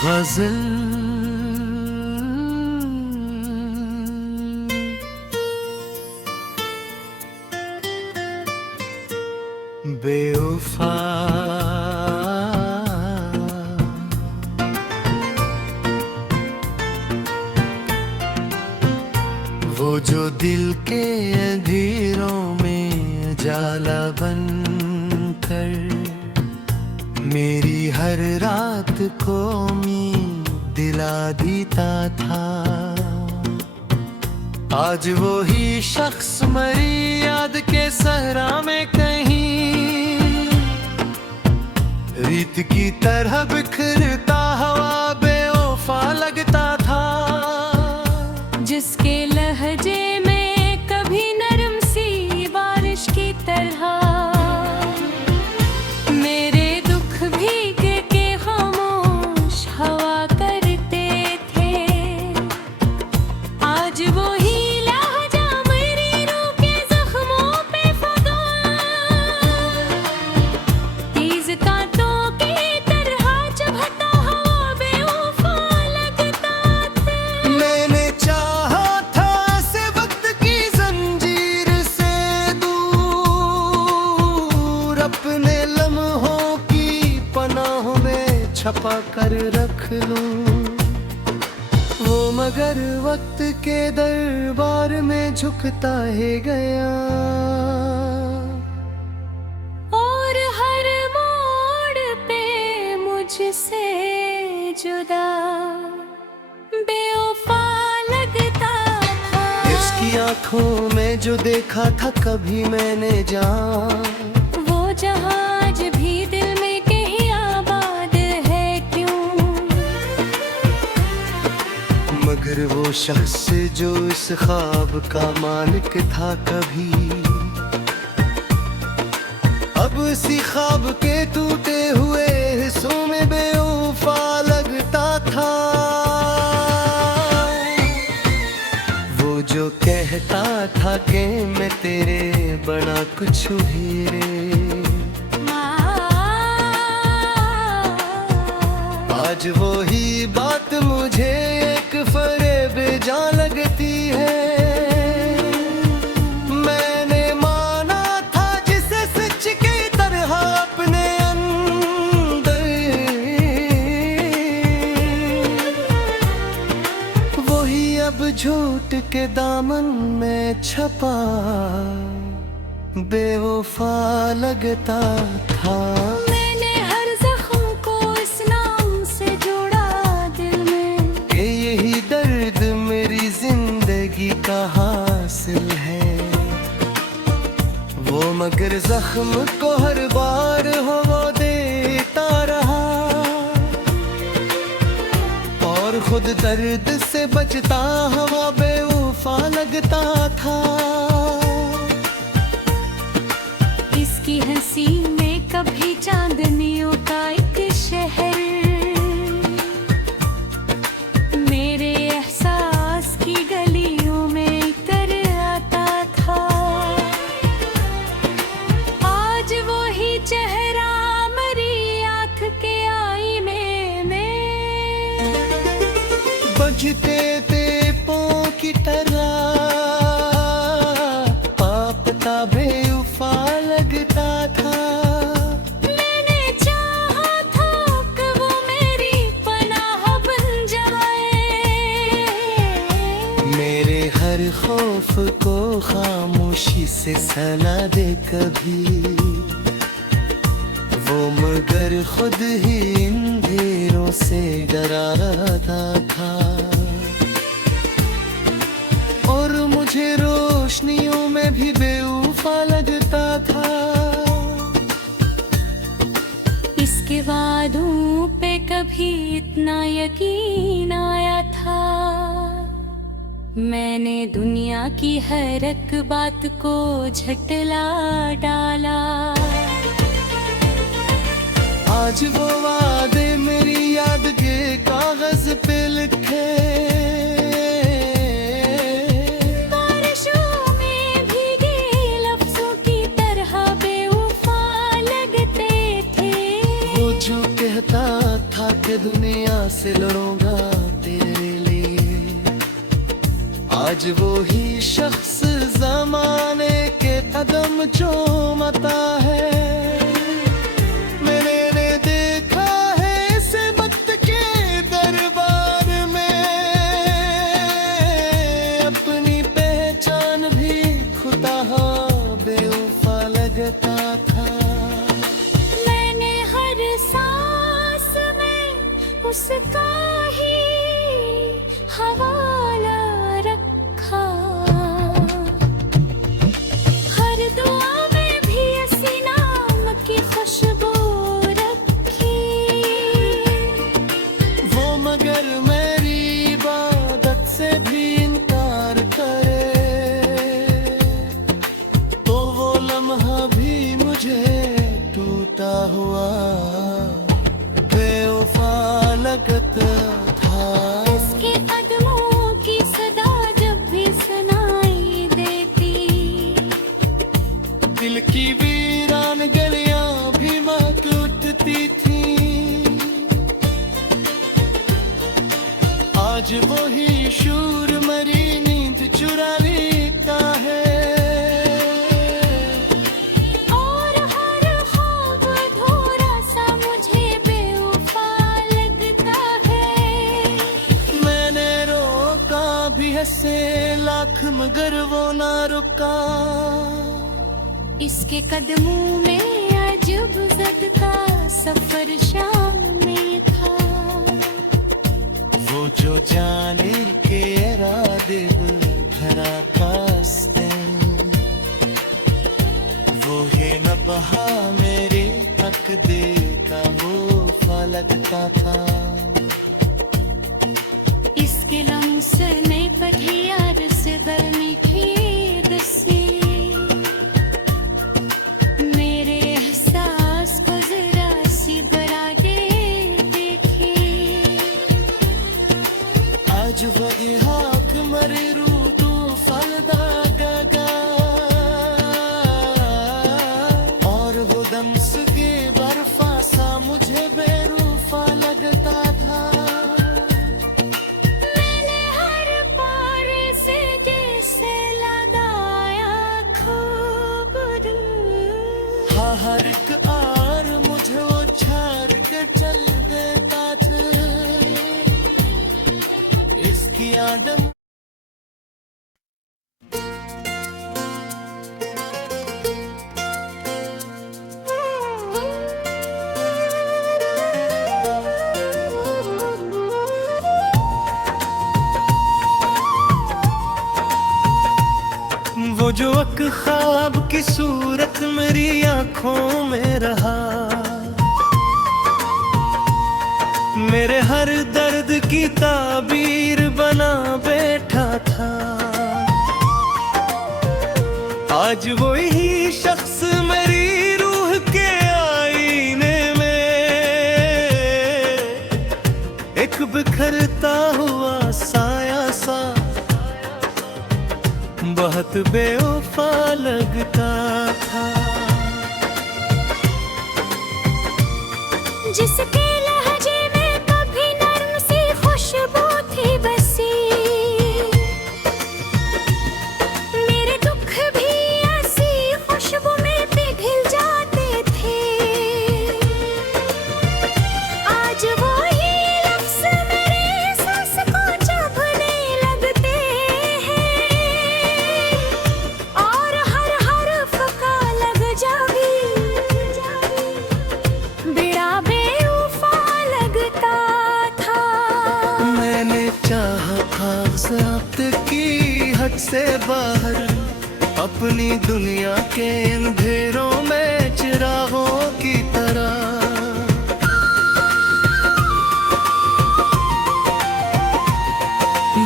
गजल बेवफा वो जो दिल के अंधेरों में जाला बनकर मेरी हर रात को नींद दिला देता था। आज वो ही शख्स मरी याद के सहरा में कहीं रीत की तरह बिखरता हवा बेवफा लगता था। जिसके लहजे में कभी नरम सी बारिश की तरह मेरे दुख भीग के खामोश हवा करते थे। आज वो ही लहजा मेरी रूह के जख्मों पे फगा तेज कांटों की तरह चुभता हवा बेवफा लगता था। मैंने चाहा था ऐसे वक्त की जंजीर से दूर अपने लम्हों की पनाहों में छपा कर रख लूं वो, मगर वक्त के दरबार में झुकता है गया और हर मोड़ पे मुझसे जुदा बेवफा लगता था। इसकी आंखों में जो देखा था कभी मैंने जान वो जहां आज भी दिल में कहीं आबाद है क्यों, मगर वो शख्स जो इस ख्वाब का मालिक था कभी अब इसी ख्वाब के टूटे हुए हिस्सों में बेवफा लगता था। वो जो कहता था कि मैं तेरे बड़ा कुछ भी रे, आज वो ही बात मुझे एक फरेब जा लगती है। मैंने माना था जिसे सच की तरह अपने अंदर, वही अब झूठ के दामन में छपा बेवफा लगता था। मैंने हर जख्म को इस नाम से जोड़ा दिल में कि यही दर्द मेरी जिंदगी का हासिल है वो, मगर जख्म को हर बार हवा देता रहा और खुद दर्द से बचता हवा बेवफा लगता था। इसकी हंसी में कभी चांदनियों का एक शहर मेरे एहसास की गलियों में कर आता था। आज वो ही चेहरा मरी आँख के आईने में बजते थे पों की तरह पापता बेवफा लगता था। मैंने चाहा था कि वो मेरी पनाह बन जाए, मेरे हर खौफ को खामोशी से सला दे कभी वो, मगर खुद ही अंधेरों से डराता था और मुझे रोशनियों में भी बेवफा लगता था। इसके वादों पे कभी इतना यकीन आया था। मैंने दुनिया की हर एक बात को झटला डाला। आज वो वादे मेरी याद के कागज पे लिखे बारिशों में भीगे लफ्जों की तरह बेवफा लगते थे। वो जो कहता था कि दुनिया से आज वो ही शख्स जमाने के कदम चूमता है। मैंने देखा है इसे मत के दरबार में, अपनी पहचान भी खुदा हो बेवफा लगता था। मैंने हर सांस में उसका ही हवाला रखा, हर दुआ में भी इसी नाम की खुशबू रखी। वो मगर मेरी इबादत से भी इनकार करे, तो वो लम्हा भी मुझे टूटा हुआ बेवफा लगता था। इसके कदमों की सदा जब भी सुनाई देती, दिल की वीरान गलियां भी महक उठती थी। आज वही शूर मरी नींद चुरा लेता है, और हर ख्वाब अधूरा सा मुझे बेवफा लगता है। मैंने रोका भी हंसे लाख मगर वो ना रुका। इसके कदमों में अजब जद का सफर शामिल था। वो जो जाने के इरादे भरा कास्ते, वो है न बहा मेरे हक दे का वो लगता था। इसके लम्से ने पठियार से बरनी की दसी, मेरे एहसास को जरा सी बरागे देखी। आज वही हाक मरे रूदू फलदा गगा, और वो दम्स के बर्फा सा मुझे बेरूफा लगता था। मैंने हर पार से जैसे लगाया खूब दिल, हाँ हर एक आर मुझे वो छाड़ के चल देता था। इसकी आदम वो जो एक ख्वाब की सूरत मेरी आंखों में रहा, मेरे हर दर्द की ताबीर बना बैठा था। आज वही शख्स मेरी रूह के आईने में एक बिखरता हुआ साया सा बहुत बेवफा लगता था। जिसके लहजे में कभी नर्म सी खुशबू थी बसी, मेरे दुख भी ऐसी खुशबू में पिघल जाते थे। आज वो ही लफ्ज़ मेरे सांस को चुभने लगते हैं, और हर हर्फ का लग जावी बेड़ा बेवफा लगता था। मैंने चाहा था ज़ब्त की हद से बाहर, अपनी दुनिया के अंधेरों में चिरागों की तरह।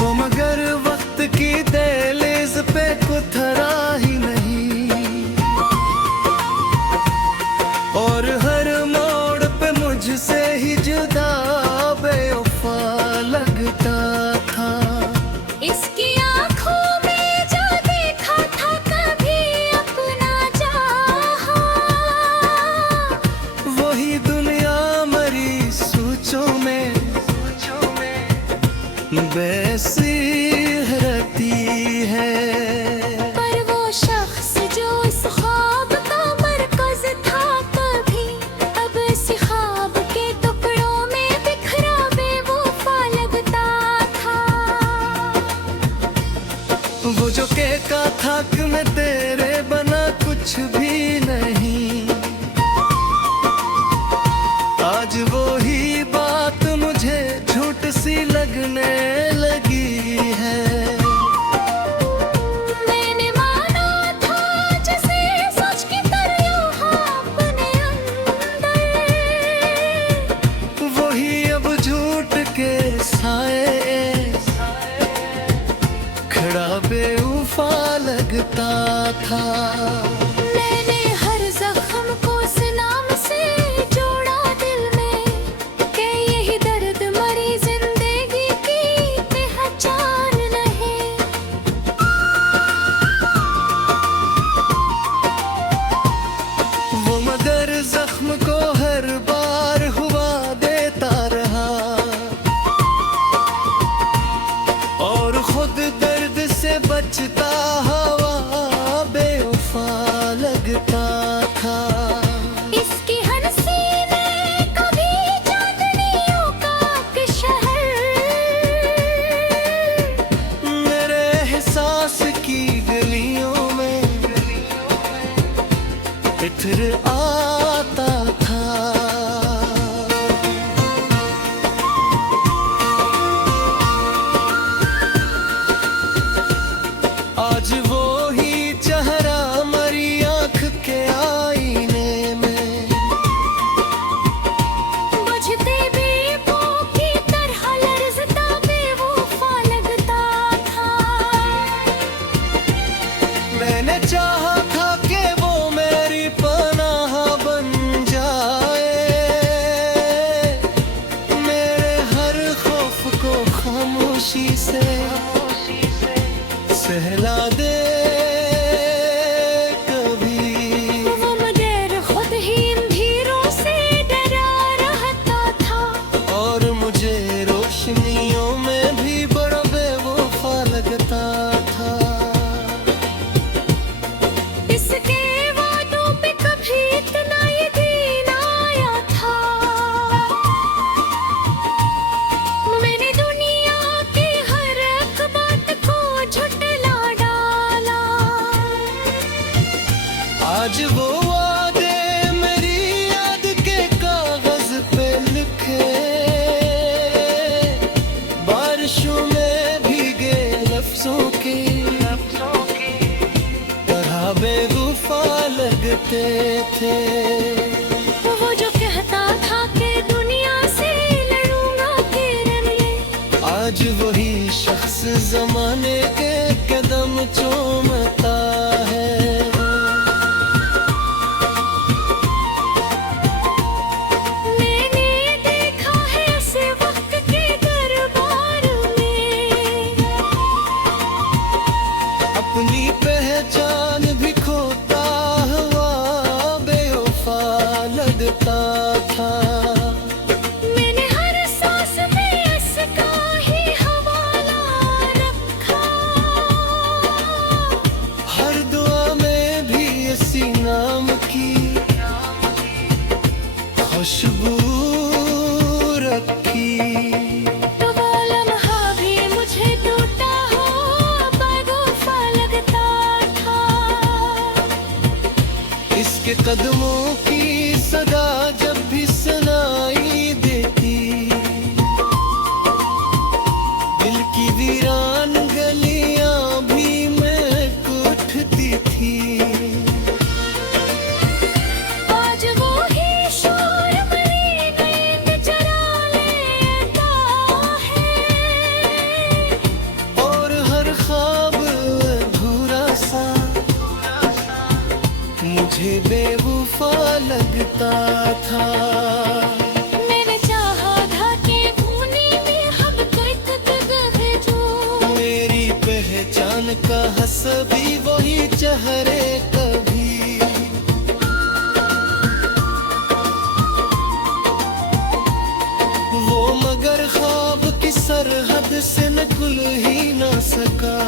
वो मगर वक्त की दहलीज पे कुथरा ही नहीं, और हर मोड़ पे मुझसे ही जुदा बेवफा लगता था। इसकी आँखों में जो देखा था कभी अपना चाहा, वही वो जो कहता था कि मैं तेरे बना कुछ भी नहीं, आज वो ही बात मुझे झूठ सी लगने लगी है। मैंने माना था जैसे सच की तरह यहाँ अपने अंदर, वही अब झूठ के साए खड़ा बेवफा लगता था। मैंने हर जख्म को उस नाम से जोड़ा दिल में, कि यही दर्द मरी जिंदगी की पहचान नहीं। वो मगर जख्म को हर बार हुआ देता रहा, और खुद दर्द से बचता हवा बेवफा लगता था। इसकी हंसी में कभी चांदनियों का कि शहर, मेरे एहसास की गलियों में इत्र आता था। आज वो ही चेहरा मरी आंख के आईने में, बुझते दीपों की तरह लर्ज़ता बेवफा लगता था। मैंने चाहा था कि वो मेरी पनाह बन जाए, मेरे हर खौफ को खामोशी से सहला दे कभी। वो मगर खुद ही इन धीरों से डरा रहता था, और मुझे रोशनियों में भी बड़ा बेवफा लगता था। इसके वादों पे कभी इतना यकीन आया था। मैंने दुनिया की हर एक बात को झुठला डाला। आज वो वादे मेरी याद के कागज पे लिखे, बारिशों में भीगे लफ्जों की तरह बेवफा लगते थे। वो जो कहता था कि दुनिया से लड़ूंगा तेरे लिए, आज वही शख्स जमाने के कदम चूमता है। मैंने देखा है ऐसे वक्त के दरबार में, अपनी पहचान भी खोता हुआ बेवफा लगता था। मैंने हर सांस में इसका ही हवाला रखा, हर दुआ में भी इसी नाम की खुशबू रखी। तो वो लम्हा भी मुझे टूटा हो बेवफा लगता था। इसके कदमों की सदा जब भी सुनाई देती, दिल की वीरान गलियां भी महक उठती थी। आज वो ही शोर मरी नींद चुरा लेता है, और हर ख्वाब अधूरा सा मुझे बेवफा लगता था। मैंने चाहा था कि खूनी में हम कोई तक भेजूं, मेरी पहचान का हसबी वही चेहरे कभी। वो मगर ख्वाब की सरहद से निकल ही ना सका,